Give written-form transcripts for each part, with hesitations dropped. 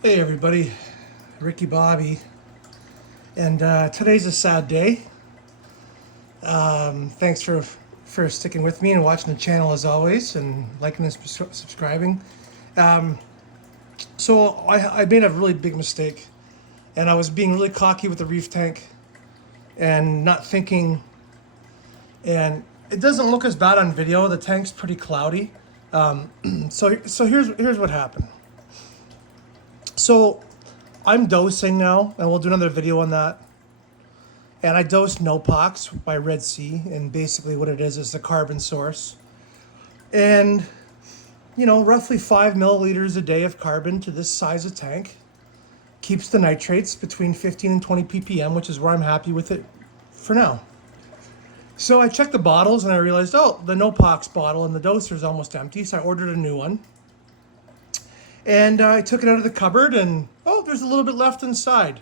Hey everybody, Ricky Bobby, and today's a sad day. Thanks for sticking with me and watching the channel as always, and liking and subscribing. So I made a really big mistake, and I was being really cocky with the reef tank, and not thinking. And it doesn't look as bad on video. The tank's pretty cloudy. So here's what happened. So I'm dosing now, and we'll do another video on that. And I dosed Nopox by Red Sea, and basically what it is the carbon source. And, roughly 5 milliliters a day of carbon to this size of tank keeps the nitrates between 15 and 20 ppm, which is where I'm happy with it for now. So I checked the bottles and I realized, oh, the Nopox bottle and the doser is almost empty, so I ordered a new one. And I took it out of the cupboard and, oh, there's a little bit left inside.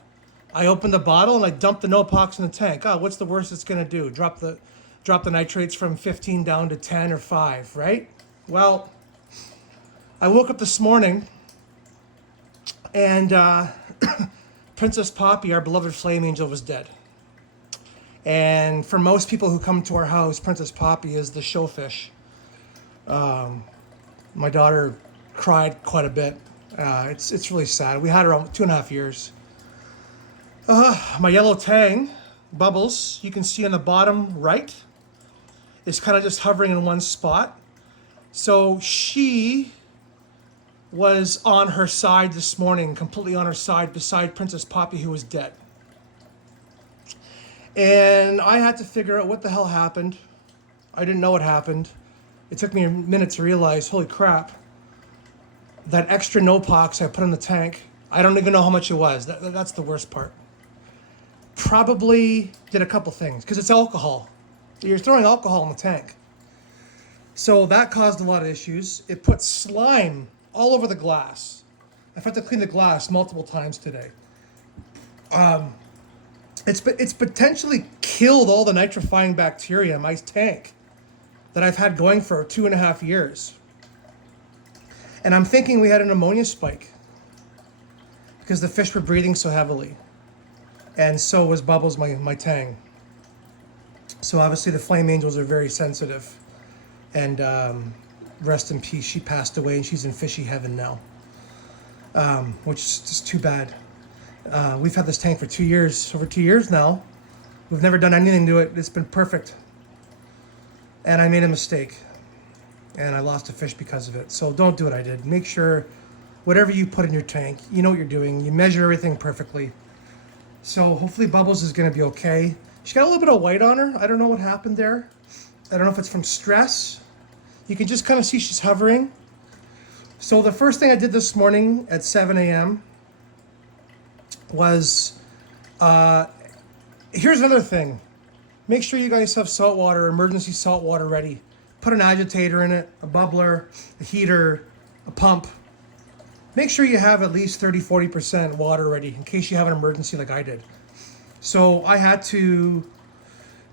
I opened the bottle and I dumped the Nopox in the tank. Oh, what's the worst it's gonna do? Drop the nitrates from 15 down to 10 or 5, right? Well, I woke up this morning and Princess Poppy, our beloved flame angel, was dead. And for most people who come to our house, Princess Poppy is the showfish. My daughter cried quite a bit. It's really sad. We had her 2.5 years. My yellow tang, Bubbles, you can see on the bottom right, is kind of just hovering in one spot. So she was on her side this morning, completely on her side beside Princess Poppy, who was dead. And I had to figure out what the hell happened. I didn't know what happened. It took me a minute to realize, holy crap, that extra Nopox I put in the tank, I don't even know how much it was. That's the worst part. Probably did a couple things, because it's alcohol. You're throwing alcohol in the tank. So that caused a lot of issues. It put slime all over the glass. I've had to clean the glass multiple times today. It's potentially killed all the nitrifying bacteria in my tank that I've had going for 2.5 years. And I'm thinking we had an ammonia spike because the fish were breathing so heavily. And so was Bubbles, my tang. So obviously the flame angels are very sensitive. And rest in peace, she passed away and she's in fishy heaven now. Which is just too bad. We've had this tank for 2 years, over 2 years now. We've never done anything to it. It's been perfect. And I made a mistake. And I lost a fish because of it. So don't do what I did. Make sure whatever you put in your tank, you know what you're doing. You measure everything perfectly. So hopefully Bubbles is going to be okay. She got a little bit of white on her. I don't know what happened there. I don't know if it's from stress. You can just kind of see she's hovering. So the first thing I did this morning at 7 a.m. was, here's another thing. Make sure you guys have salt water, emergency salt water ready. Put an agitator in it, a bubbler, a heater, a pump. Make sure you have at least 30-40% water ready in case you have an emergency like I did. So I had to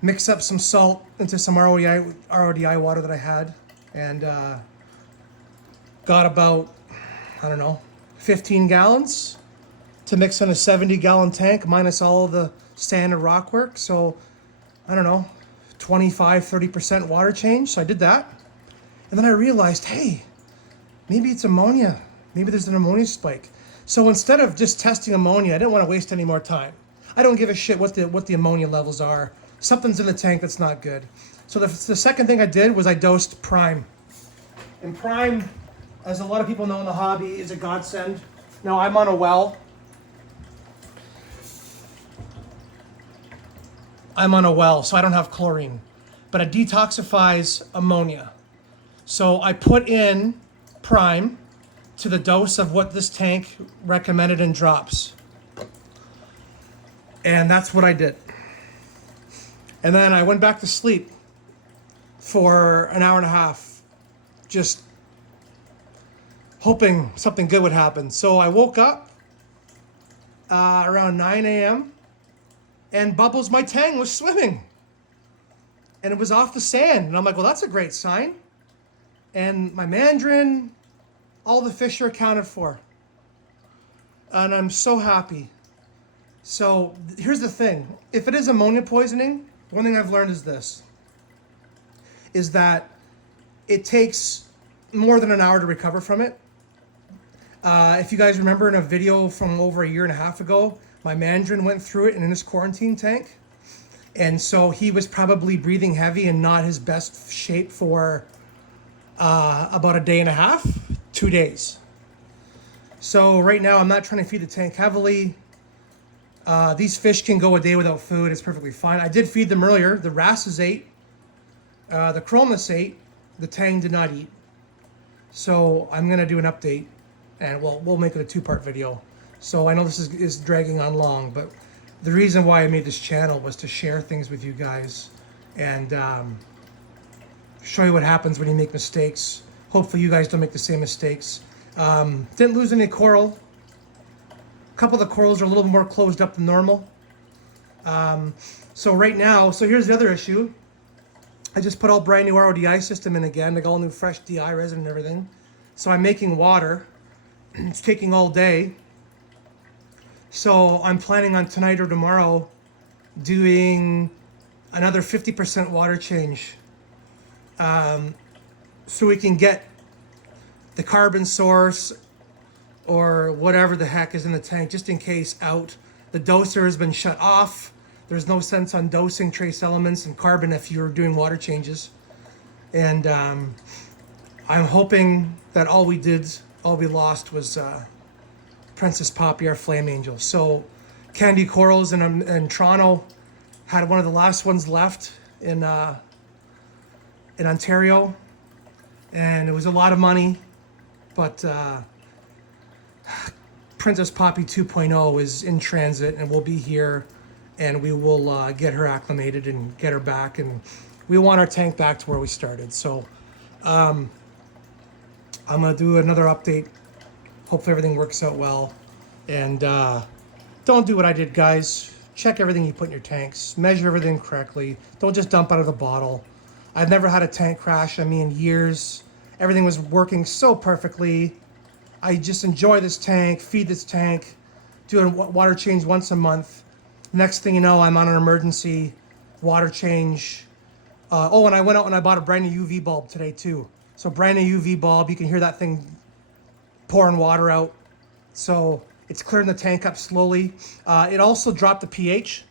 mix up some salt into some RODI water that I had, and got about, 15 gallons to mix in a 70-gallon tank minus all of the sand and rock work. So 25-30% water change. So I did that. And then I realized, hey, maybe it's ammonia. Maybe there's an ammonia spike. So instead of just testing ammonia, I didn't want to waste any more time. I don't give a shit what the ammonia levels are. Something's in the tank that's not good. So the second thing I did was I dosed Prime. And Prime, as a lot of people know in the hobby, is a godsend. Now I'm on a well. So I don't have chlorine. But it detoxifies ammonia. So I put in Prime to the dose of what this tank recommended in drops. And that's what I did. And then I went back to sleep for an hour and a half, just hoping something good would happen. So I woke up around 9 a.m. and Bubbles, my tang, was swimming. And it was off the sand. And I'm like, well, that's a great sign. And my mandarin, all the fish are accounted for. and I'm so happy. So here's the thing. If it is ammonia poisoning, one thing I've learned is this, is that it takes more than an hour to recover from it. If you guys remember in a video from over a year and a half ago, my mandarin went through it in his quarantine tank. And so he was probably breathing heavy and not his best shape for about a day and a half, 2 days. So right now I'm not trying to feed the tank heavily. These fish can go a day without food. It's perfectly fine. I did feed them earlier. The wrasses ate. The chromis ate. The tang did not eat. So I'm going to do an update. And we'll make it a 2-part video. So I know this is dragging on long, but the reason why I made this channel was to share things with you guys and show you what happens when you make mistakes. Hopefully you guys don't make the same mistakes. Didn't lose any coral. A couple of the corals are a little more closed up than normal. So right now, so here's the other issue. I just put all brand new RODI system in again. I got all new fresh DI resin and everything. So I'm making water. It's taking all day. So I'm planning on tonight or tomorrow doing another 50% water change. So we can get the carbon source or whatever the heck is in the tank, just in case, out. The doser has been shut off. There's no sense on dosing trace elements and carbon if you're doing water changes. And I'm hoping that all we lost was Princess Poppy, our flame angel. So Candy Corals in Toronto had one of the last ones left in Ontario, and it was a lot of money, but Princess Poppy 2.0 is in transit and will be here, and we will get her acclimated and get her back, and we want our tank back to where we started. So I'm gonna do another update. Hopefully everything works out well. And don't do what I did, guys. Check everything you put in your tanks. Measure everything correctly. Don't just dump out of the bottle. I've never had a tank crash on me in years. Everything was working so perfectly. I just enjoy this tank, feed this tank, do a water change once a month. Next thing you know, I'm on an emergency water change. Oh, and I went out and I bought a brand new UV bulb today too. So brand new UV bulb, you can hear that thing pouring water out. So it's clearing the tank up slowly. It also dropped the pH.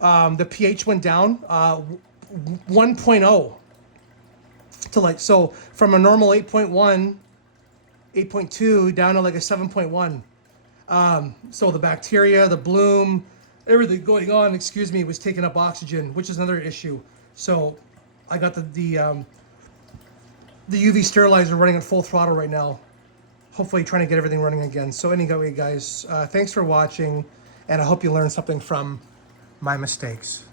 The pH went down 1.0 to like, so from a normal 8.1, 8.2 down to like a 7.1. So the bacteria, the bloom, everything going on, was taking up oxygen, which is another issue. So I got the UV sterilizer running at full throttle right now. Hopefully trying to get everything running again. So anyway, guys, thanks for watching, and I hope you learned something from my mistakes.